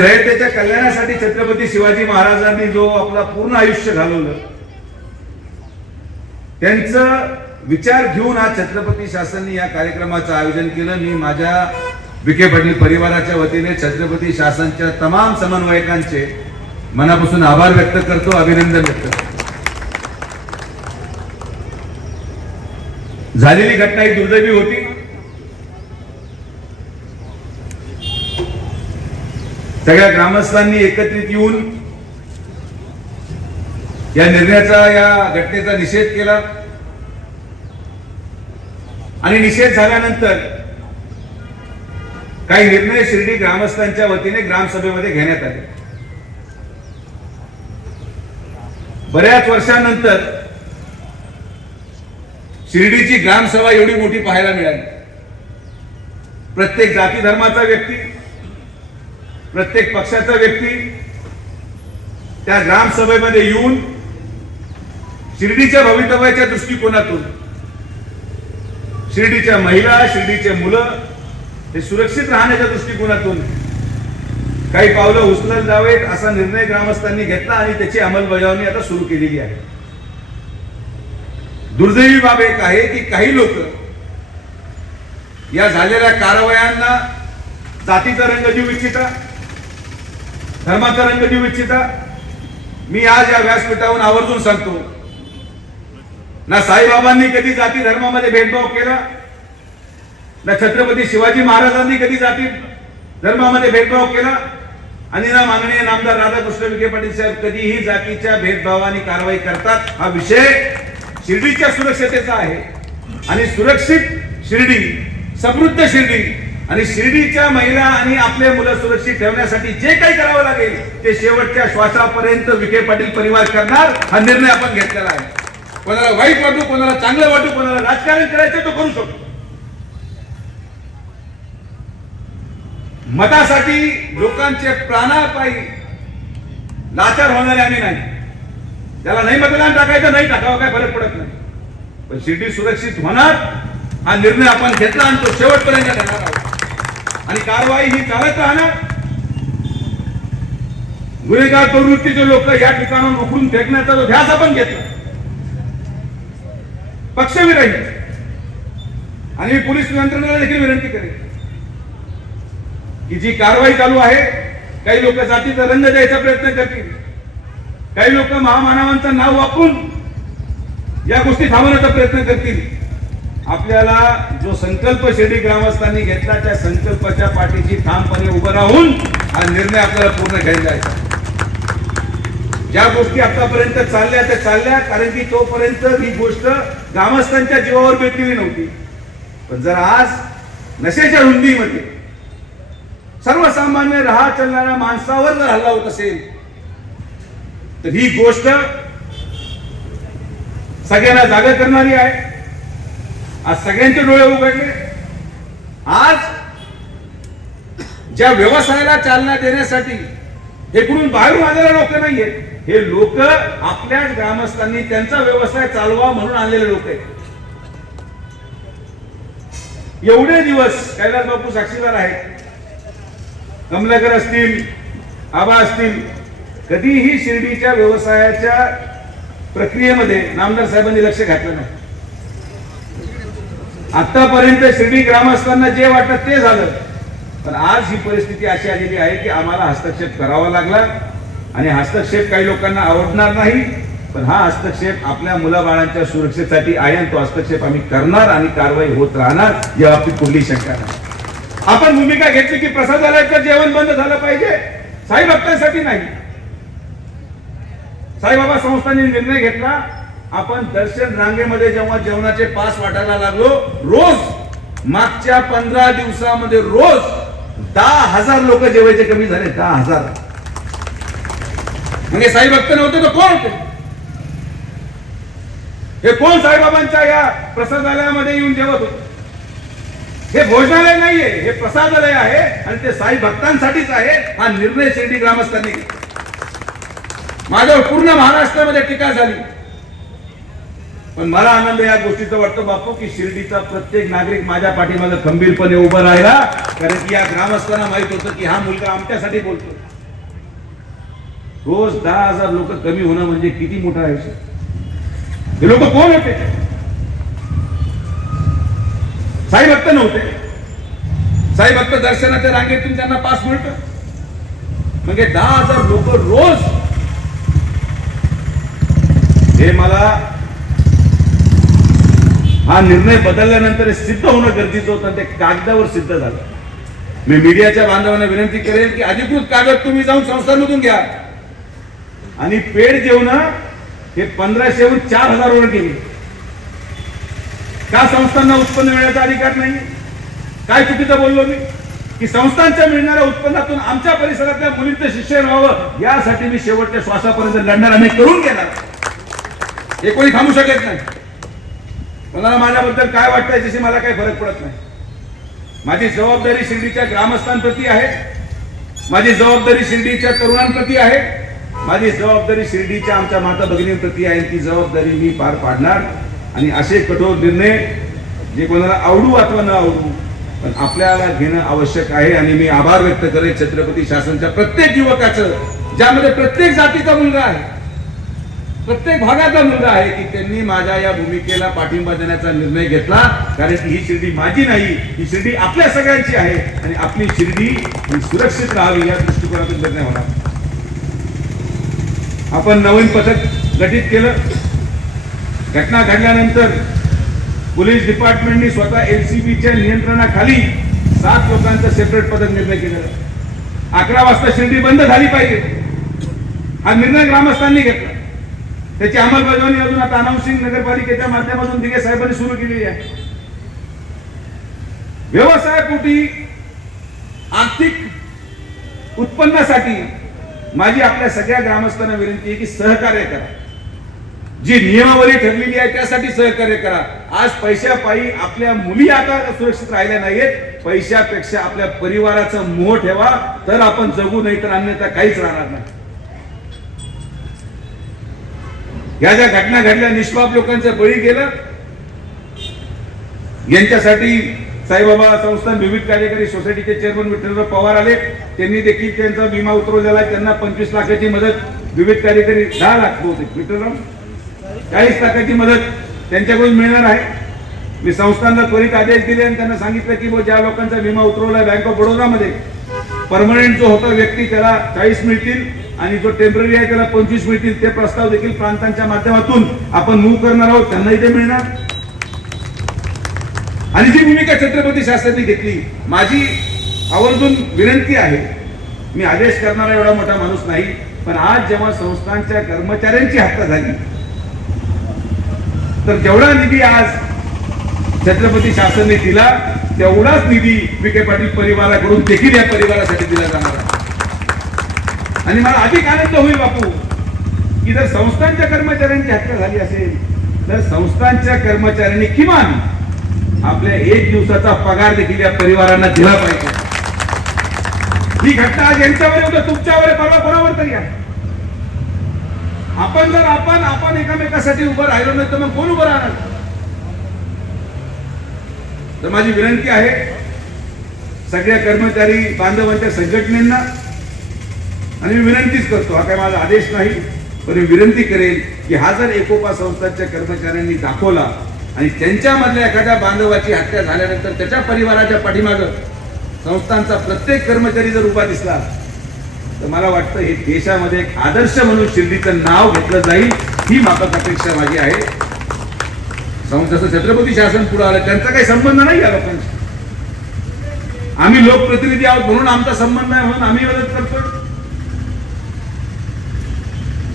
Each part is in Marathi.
रयतेच्या कल्याणासाठी छत्रपती शिवाजी महाराजांनी जो आपला पूर्ण आयुष्य घालवलं त्यांचं विचार घेऊन आज छत्रपती शासनाने या कार्यक्रमाचं आयोजन केलं. मी माझ्या विखे पाटील परिवाराच्या वतीने छत्रपती शासनच्या तमाम समन्वयकांचे मनापासून आभार व्यक्त करतो अभिनंदन व्यक्त करतो. झालेली घटना ही दुर्दैवी होती. सगळ्या ग्रामस्थांनी एकत्रित येऊन या निर्णयाचा या घटनेचा निषेध केला. आणि निषेध झाल्यानंतर काही निर्णय शिर्डी ग्रामस्थांच्या वतीने ग्रामसभेमध्ये घेण्यात आले. बऱ्याच वर्षांनंतर शिर्डीची ग्रामसभा एवढी मोठी पाहायला मिळाली. प्रत्येक जाती धर्माचा व्यक्ती प्रत्येक पक्षाचा व्यक्ती त्या ग्रामसभेमध्ये येऊन शिर्डीच्या भवितव्याच्या दृष्टिकोनातून शिर्डीच्या महिला शिर्डीचे मुलं हे सुरक्षित राहण्याच्या दृष्टिकोनातून काही पावलं उचलत जावेत असा निर्णय ग्रामस्थांनी घेतला आणि त्याची अंमलबजावणी आता सुरू केलेली आहे. दुर्दैवी बाब एक आहे की काही लोक या झालेल्या कारवायांना जातीचा रंग देऊ इच्छिता धर्माचा रंग देऊ इच्छिता? मी आज या व्यासपीठावरून आवर्जून सांगतो. ना साईबाबांनी कधी जाती धर्मामध्ये भेदभाव केला? ना छत्रपती शिवाजी महाराजांनी कधी जाती धर्मामध्ये भेदभाव केला? आणि ना माननीय नामदार राधाकृष्ण विखे पाटील साहेब कधीही जातीच्या भेदभावाने कारवाई करतात? हा विषय शिर्डीच्या सुरक्षतेचा आहे. आणि सुरक्षित शिर्डी समृद्ध शिर्डी आणि शिर्डीच्या महिला आणि आपले मुलं सुरक्षित ठेवण्यासाठी जे काही करावं लागेल ते शेवटच्या श्वासापर्यंत विखे पाटील परिवार करणार हा निर्णय आपण घेतलेला आहे. कोणाला वाईट वाटू कोणाला चांगलं वाटू कोणाला राजकारण करायचं तो करू शकतो. मतासाठी लोकांचे प्राणापायी लाचार होणारे आम्ही नाही. त्याला नाही मतदान टाकायचं नाही टाकावं काय फरक पडत नाही. पण शिर्डी सुरक्षित होणार हा निर्णय आपण घेतला आणि तो शेवटपर्यंत घेणार आहोत. आणि कारवाई ही चालत राहणार. गुन्हेगार प्रवृत्तीचे लोक या ठिकाणून उकळून फेकण्याचा जो ध्यास आपण घेतला. पक्षविरहित. आणि मी पोलीस यंत्रणेला देखील विनंती करेन की जी कारवाई चालू आहे काही लोक जातीचा रंग द्यायचा प्रयत्न करतील. काही लोक महामानवांचं नाव वापरून या गोष्टी थांबवण्याचा प्रयत्न करतील. आपल्याला जो संकल्प शेडी ग्रामस्थांनी घेतला त्या संकल्पाच्या पाठीशी ठामपणे उभं राहून हा निर्णय आपल्याला पूर्ण घ्यायचा आहे. ज्या गोष्टी आतापर्यंत चालल्या त्या चालल्या कारण की तोपर्यंत ही गोष्ट ग्रामस्थांच्या जीवावर बेतलेली नव्हती. पण जर आज नशेच्या रुंदीमध्ये सर्वसामान्य राहा चालणाऱ्या माणसावर जर हल्ला होत असेल तर ही गोष्ट सगळ्यांना जागा करणारी आहे. आज सगळ्यांचे डोळे उघडले. आज ज्या व्यवसायाला चालना देण्यासाठी हे करून बाहेरून आलेले लोक नाहीये हे लोक आपल्याच ग्रामस्थांनी त्यांचा व्यवसाय चालवा म्हणून आलेले लोक आहेत. एवढे दिवस कैलास बापू साक्षीदार आहेत. कमलाकर असतील आबा असतील कधीही शिर्डीच्या व्यवसायाच्या प्रक्रियेमध्ये नामदार साहेबांनी लक्ष घातलं नाही. आतापर्यंत शिर्डी ग्रामस्थांना जे वाटत ते झालं. पण आज ही परिस्थिती अशी आलेली आहे की आम्हाला हस्तक्षेप करावा लागला आणि हस्तक्षेप काही लोकांना आवडणार नाही पण हा हस्तक्षेप आपल्या मुलाबाळांच्या सुरक्षेसाठी आहे आणि तो हस्तक्षेप आम्ही करणार आणि कारवाई होत राहणार या बाबतीत कुठली शंका नाही. आपण भूमिका घेतली की प्रसादालयाचं जेवण बंद झालं पाहिजे. साई नाही. साईबाबा संस्थांनी निर्णय घेतला. आपण दर्शन रांगेमध्ये जेव्हा जेवणाचे पास वाटायला लागलो रोज मागच्या पंधरा दिवसामध्ये रोज दहा हजार लोक जेवायचे कमी झाले दहा हजार. म्हणजे साई भक्त नव्हते तर कोण होते? हे कोण साईबाबांच्या या प्रसादालयामध्ये येऊन जेवत होते? हे भोजनालय नाहीये हे प्रसादालय आहे आणि ते साई भक्तांसाठीच आहे हा निर्णय शिर्डी ग्रामस्थांनी घेतला. माझ्यावर पूर्ण महाराष्ट्रामध्ये टीका झाली. पण मला आनंद या गोष्टीचा वाटतो बापू की शिर्डीचा प्रत्येक नागरिक माझ्या पाठीमागे खंबीरपणे उभा राहिला. कारण की या ग्रामस्थांना माहीत होतं की हा मुलगा आमच्यासाठी बोलतो रोज दहा हजार लोक कमी होणं म्हणजे किती मोठं आहे हे लोक कोण होते? साई भक्त नव्हते. साई भक्त दर्शनाच्या रांगेतून त्यांना पास मिळतं. म्हणजे दहा हजार लोक रोज हे मला हा निर्णय बदलल्यानंतर सिद्ध होणं गरजेचं होतं ते कागदावर सिद्ध झालं. मी मीडियाच्या बांधवांना विनंती करेन की अधिकृत कागद तुम्ही जाऊन संस्थांमधून घ्या. आणि पेड जेवण हे पंधराशेहून चार हजारवर गेली का संस्थांना उत्पन्न मिळण्याचा अधिकार नाही? काय चुकीचं बोललो मी? की संस्थांच्या मिळणाऱ्या उत्पन्नातून आमच्या परिसरातल्या मुलींचं शिक्षण व्हावं यासाठी मी शेवटच्या श्वासापर्यंत लढणार आणि करून घेणार. हे कोणी थांबू शकत नाही. कोणाला माझ्याबद्दल काय वाटतं जशी मला काही फरक पडत नाही. माझी जबाबदारी शिर्डीच्या ग्रामस्थांप्रती आहे. माझी जबाबदारी शिर्डीच्या तरुणांप्रती आहे. माझी जबाबदारी शिर्डीच्या आमच्या माता भगिनींप्रती आहे. ती जबाबदारी मी पार पाडणार. आणि असे कठोर निर्णय जे कोणाला आवडू अथवा न आवडू पण आपल्याला घेणं आवश्यक आहे. आणि मी आभार व्यक्त करेन छत्रपती शासनच्या प्रत्येक युवकाचं ज्यामध्ये प्रत्येक जातीचा मुलगा आहे. प्रत्येक भागाचा मुलगा आहे की त्यांनी माझ्या या भूमिकेला पाठिंबा देण्याचा निर्णय घेतला. कारण की ही शिर्डी माझी नाही ही शिर्डी आपल्या सगळ्यांची आहे आणि आपली शिर्डी ही सुरक्षित राहावी या दृष्टिकोनातून निर्णय होणार. आपण नवीन पथक गठीत केलं. घटना घडल्यानंतर पोलीस डिपार्टमेंटने स्वतः एनसीबीच्या नियंत्रणाखाली सात लोकांचं सेपरेट पथक निर्णय केलेला. अकरा वाजता शिर्डी बंद झाली पाहिजे. हा निर्णय ग्रामस्थांनी घेतला. त्याची अंमलबजावणी अजून आता अनाउन्सिंग नगरपालिकेच्या माध्यमातून दिघे साहेबांनी सुरू केलेली आहे. व्यवसायापोटी आर्थिक उत्पन्नासाठी माझी आपल्या सगळ्या ग्रामस्थांना विनंती आहे की सहकार्य करा. जी नियमावली ठरलेली आहे त्यासाठी सहकार्य करा. आज पैशापायी आपल्या मुली आता सुरक्षित राहिल्या नाहीयेत. पैशापेक्षा आपल्या परिवाराचा मोह ठेवा. तर आपण जगू नाही तर अन्यथा काहीच राहणार नाही. या ज्या घटना घडल्या निष्पाप लोकांचा बळी गेलं यांच्यासाठी साईबाबा संस्थान विविध कार्यकारी सोसायटीचे चेअरमन विठ्ठलराव पवार आले. त्यांनी देखील त्यांचा विमा उतरव झाला त्यांना पंचवीस लाखाची मदत विविध कार्यकारी दहा लाख बहुतेक विठ्ठलराव चाळीस लाखाची मदत त्यांच्याकडून मिळणार आहे. मी संस्थांना त्वरित आदेश दिले आणि त्यांना सांगितलं की ज्या लोकांचा विमा उतरवला बँक ऑफ बडोदामध्ये परमनंट जो होता व्यक्ती त्याला चाळीस मिळतील. आणि जो टेंपररी आहे त्याला पंचवीस मिळतील ते प्रस्ताव देखील प्रांतांच्या माध्यमातून आपण मूव्ह करणार आहोत. त्यांनाही ते मिळणार. आणि जी भूमिका छत्रपती शास्त्रांनी घेतली माझी आवर्जून विनंती आहे मी आदेश करणारा एवढा मोठा माणूस नाही पण आज जेव्हा संस्थांच्या कर्मचाऱ्यांची हत्या झाली तर जेवढा निधी आज छत्रपती शासनाने दिला तेवढाच निधी विखे पाटील परिवाराकडून देखील या परिवारासाठी दिला जाणार आहे. आणि मला अधिक आनंद होईल बापू की जर संस्थांच्या कर्मचाऱ्यांची हत्या झाली असेल तर संस्थांच्या कर्मचाऱ्यांनी किमान आपल्या एक दिवसाचा पगार देखील या परिवारांना दिला पाहिजे. ही घटना आज यांच्यावर होतं तुमच्यावर परवा कोणावर तरी आहे. आपण जर आपण आपण एकामेकासाठी उभं राहिलो नाही तर मग कोण उभं राहणार? तर माझी विनंती आहे सगळ्या कर्मचारी बांधवांच्या संघटनेंना आणि मी विनंतीच करतो हा काय माझा आदेश नाही पण मी विनंती करेन की हा जर एकोपा संस्थांच्या कर्मचाऱ्यांनी दाखवला आणि त्यांच्यामधल्या एखाद्या बांधवाची हत्या झाल्यानंतर त्याच्या परिवाराच्या पाठीमागं संस्थांचा प्रत्येक कर्मचारी जर उभा दिसला तर मला वाटतं हे देशामध्ये एक आदर्श म्हणून शिर्डीचं नाव घेतलं जाईल ही माफक अपेक्षा माझी आहे. जसं छत्रपती शासन पुढे आलं त्यांचा काही संबंध नाही या लोकांशी. आम्ही लोकप्रतिनिधी आहोत म्हणून आमचा संबंध आहे म्हणून आम्ही मदत करतो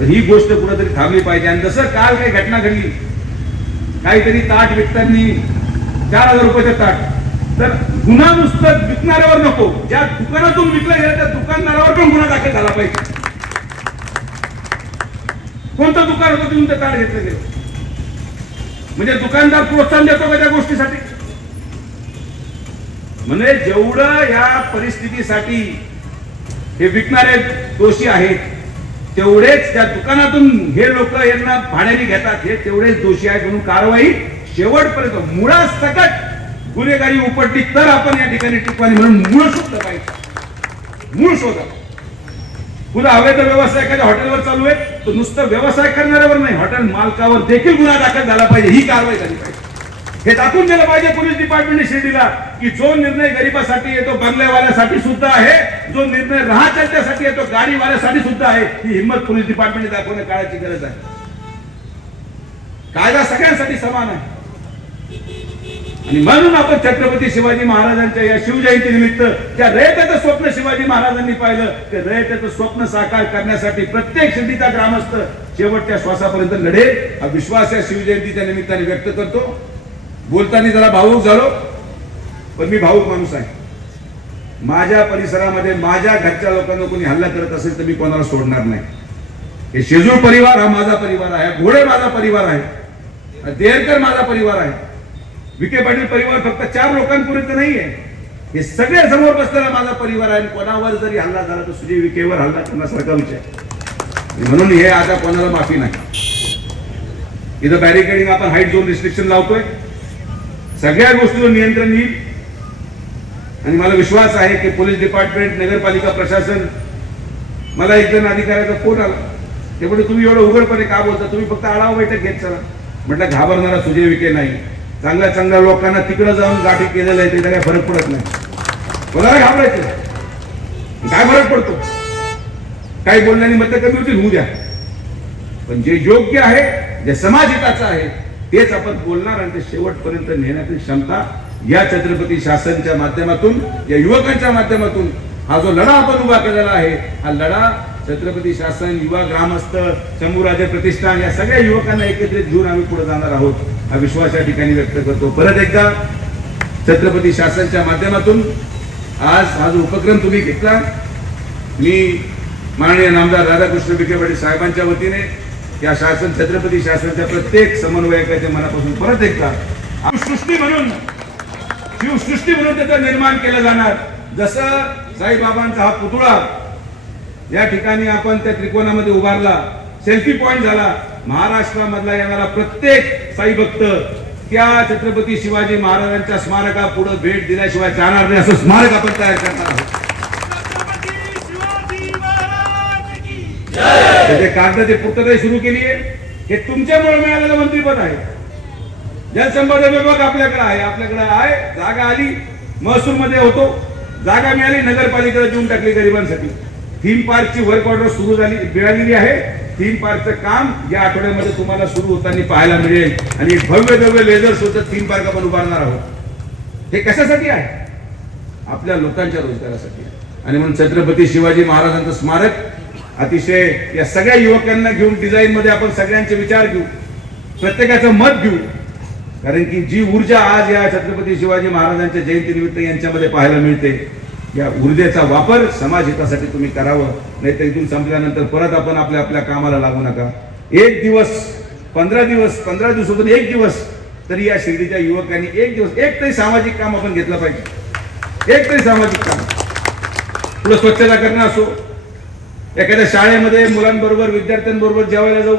तर ही गोष्ट कुठेतरी थांबली पाहिजे. आणि जसं काल काही घटना घडली काहीतरी ताट विकतांनी चार हजार रुपयाचं ताट. तर गुन्हा नुसतं विकणाऱ्यावर नको. ज्या दुकानातून विकलं गेलं त्या दुकानदारावर पण गुन्हा दाखल झाला पाहिजे. कोणतं दुकान होतं तुम्ही ते ताट घेतलं गेलं? म्हणजे दुकानदार प्रोत्साहन देतो का त्या गोष्टीसाठी? म्हणजे जेवढं या परिस्थितीसाठी हे विकणारे दोषी आहेत तेवढेच त्या दुकानातून हे लोक यांना भाड्याने घेतात हे तेवढेच दोषी आहेत म्हणून कारवाई शेवटपर्यंत मुळात सकट गुन्हेगारी उपटली तर आपण या ठिकाणी टिकवाणी म्हणून मूळ शोधलं पाहिजे. मूळ शोधा. पुन्हा अवैध व्यवसाय एखाद्या हॉटेलवर चालू आहे. तो नुसतं व्यवसाय करणाऱ्यावर नाही हॉटेल मालकावर देखील गुन्हा दाखल झाला पाहिजे ही कारवाई झाली पाहिजे. हे दाखवून दिलं पाहिजे पोलीस डिपार्टमेंटने शिर्डीला की जो निर्णय गरीबासाठी येतो बंगल्यावाल्यासाठी सुद्धा आहे. जो निर्णय राहत्यासाठी येतो गाडीवाल्यासाठी सुद्धा आहे. ही हिंमत पोलीस डिपार्टमेंटने दाखवणं काळाची गरज आहे. कायदा सगळ्यांसाठी समान आहे. आणि म्हणून आपण छत्रपती शिवाजी महाराजांच्या या शिवजयंती निमित्त त्या रयतेचं स्वप्न शिवाजी महाराजांनी पाहिलं. ते रयतेचं स्वप्न साकार करण्यासाठी प्रत्येक शिर्डीचा ग्रामस्थ शेवटच्या श्वासापर्यंत लढेल. हा विश्वास या शिवजयंतीच्या निमित्ताने व्यक्त करतो. बोलताना जरा भावूक झालो पण मी भाऊक माणूस आहे. माझ्या परिसरामध्ये माझ्या घरच्या लोकांना कोणी हल्ला करत असेल तर मी कोणाला सोडणार नाही. हे शेजूळ परिवार हा माझा परिवार आहे घोडे माझा परिवार आहे देरकर माझा परिवार आहे. विखे पाटील परिवार फक्त चार लोकांपर्यंत नाही आहे हे सगळे समोर बसलेला माझा परिवार आहे आणि कोणावर जरी हल्ला झाला तर सुजय विखेवर हल्ला करण्यासारखा विचार म्हणून हे आता कोणाला माफी नाही. इथं बॅरिकेडिंग आपण हाईट झोन रिस्ट्रिक्शन लावतोय. सगळ्या गोष्टीवर नियंत्रण येईल. आणि मला विश्वास आहे की पोलीस डिपार्टमेंट नगरपालिका प्रशासन मला एक जण अधिकाऱ्याचा फोन आला. ते म्हणजे तुम्ही एवढं उघडपणे का बोलता? तुम्ही फक्त आढावा बैठक घेत चला. म्हटलं घाबरणारा सुजय विखे नाही. चांगल्या चांगल्या लोकांना तिकडं जाऊन गाठी केलेलं आहे त्याचा काही फरक पडत नाही. कोणाला घाबरायचं? काय फरक पडतो? काही बोलण्याने मत कमी होतील होऊ द्या. पण जे योग्य आहे जे समाज हिताचं आहे तेच आपण बोलणार आणि ते शेवटपर्यंत नेण्याची क्षमता या छत्रपती शासनच्या माध्यमातून या युवकांच्या माध्यमातून हा जो लढा आपण उभा केलेला आहे हा लढा छत्रपती शासन युवा ग्रामस्थ शंभूराजे प्रतिष्ठान या सगळ्या युवकांना एकत्रित घेऊन आम्ही पुढे जाणार आहोत. हा विश्वास या ठिकाणी व्यक्त करतो. परत एकदा छत्रपती शासनच्या माध्यमातून आज हा जो उपक्रम तुम्ही घेतला मी माननीय नामदार राधाकृष्ण विखे पाटील साहेबांच्या वतीने या शासन छत्रपती शासनाच्या प्रत्येक समन्वयकाच्या मनापासून परत एकदा सृष्टी म्हणून शिवसृष्टी म्हणून त्याचं निर्माण केलं जाणार. जसं साईबाबांचा हा पुतळा या ठिकाणी आपण त्या त्रिकोणामध्ये उभारला सेल्फी पॉइंट झाला. महाराष्ट्रामधला येणारा प्रत्येक साई भक्त त्या छत्रपती शिवाजी महाराजांच्या स्मारका पुढे भेट दिल्याशिवाय जाणार नाही असं स्मारक आपण तयार करणार आहोत. ते कागदाची पूर्तता सुरू केली आहे हे तुमच्यामुळे मिळालेलं मंत्रीपद आहे. जलसंपदा विभाग आपल्याकडे आहे आपल्याकडे आहे जागा आली महसूल मध्ये होतो. जागा मिळाली नगरपालिकेला देऊन टाकली गरिबांसाठी. थीम पार्कची वर्क ऑर्डर सुरू झाली मिळालेली आहे. थीम पार्कचं काम या आठवड्यामध्ये तुम्हाला सुरू होताना पाहायला मिळेल. आणि एक भव्य भव्य लेझर सुद्धा थीम पार्क आपण उभारणार आहोत. हे कशासाठी आहे? आपल्या लोकांच्या रोजगारासाठी आणि म्हणून छत्रपती शिवाजी महाराजांचं स्मारक अतिशय या सगळ्या युवकांना घेऊन डिझाईन मध्ये आपण सगळ्यांचे विचार घेऊ. प्रत्येकाचं मत घेऊ. कारण की जी ऊर्जा आज या छत्रपती शिवाजी महाराजांच्या जयंती निमित्त यांच्यामध्ये पाहायला मिळते या ऊर्जेचा वापर समाज हितासाठी तुम्ही करावं. नाही तर इथून संपल्यानंतर परत आपण आपल्या आपल्या कामाला लागू नका. एक दिवस पंधरा दिवस पंधरा दिवसातून एक दिवस तरी या शिर्डीच्या युवकांनी एक दिवस एक तरी सामाजिक काम आपण घेतलं पाहिजे. एक तरी सामाजिक काम. पुढे स्वच्छता करणं असो एखाद्या शाळेमध्ये मुलांबरोबर विद्यार्थ्यांबरोबर जेवायला जाऊ.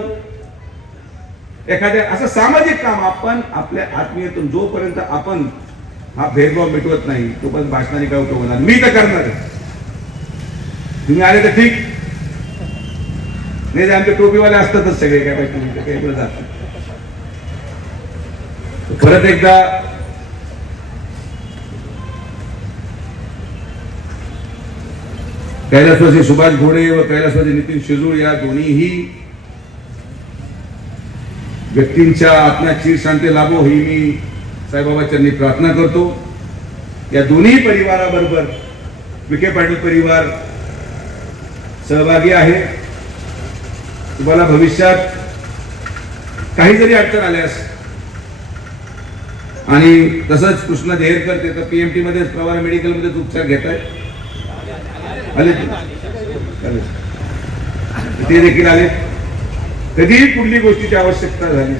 एखाद्या असं सामाजिक काम आपण आपल्या आत्मीयतून जोपर्यंत आपण हा भेदभाव मिटवत नाही तोपर्यंत भाषणाने काय उपयोग होणार? मी तर करणार तुम्ही आले तर ठीक. नाही तर आमचे टोपीवाले असतातच सगळे काय पाहिजे काही इकडे परत एकदा कैलासवासी सुभाष घोडे व कैलासवासी नितीन शेजूळ या दोन्हीही व्यक्तींच्या आत्म्या चिर शांती लाभो ही मी साईबाबाच्यांनी प्रार्थना करतो. या दोन्ही परिवाराबरोबर विखे पाटील परिवार सहभागी आहे. तुम्हाला भविष्यात काही जरी अडचण आल्यास आणि तसंच कृष्णा देहेरकर ते तर पीएमटी मध्येच प्रवार मेडिकल उपचार घेत आहेत आले ते? ते देखील आले. कधीही कुठली गोष्टीची आवश्यकता झाली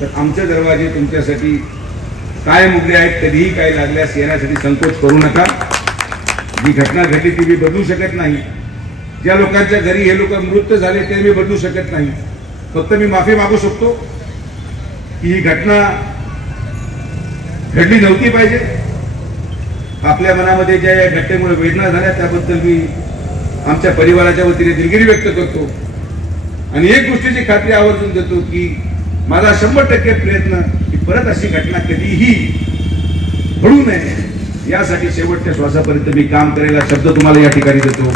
तर आमचे दरवाजे तुमच्यासाठी काय मुगले आहेत कधीही काय लागल्यास येण्यासाठी संकोच करू नका. जी घटना घडली ती मी बदलू शकत नाही. ज्या लोकांच्या घरी हे लोक मृत झाले ते मी बदलू शकत नाही. फक्त मी माफी मागू शकतो की ही घटना घडली नव्हती पाहिजे. आपल्या मनामध्ये ज्या या घटनेमुळे वेदना झाल्या त्याबद्दल मी आमच्या परिवाराच्या वतीने दिलगिरी व्यक्त करतो. आणि एक गोष्टीची खात्री आवर्जून देतो की माझा शंभर टक्के प्रयत्न की परत अशी घटना कधीही घडू नये यासाठी शेवटच्या श्वासापर्यंत मी काम करायला शब्द तुम्हाला या ठिकाणी देतो.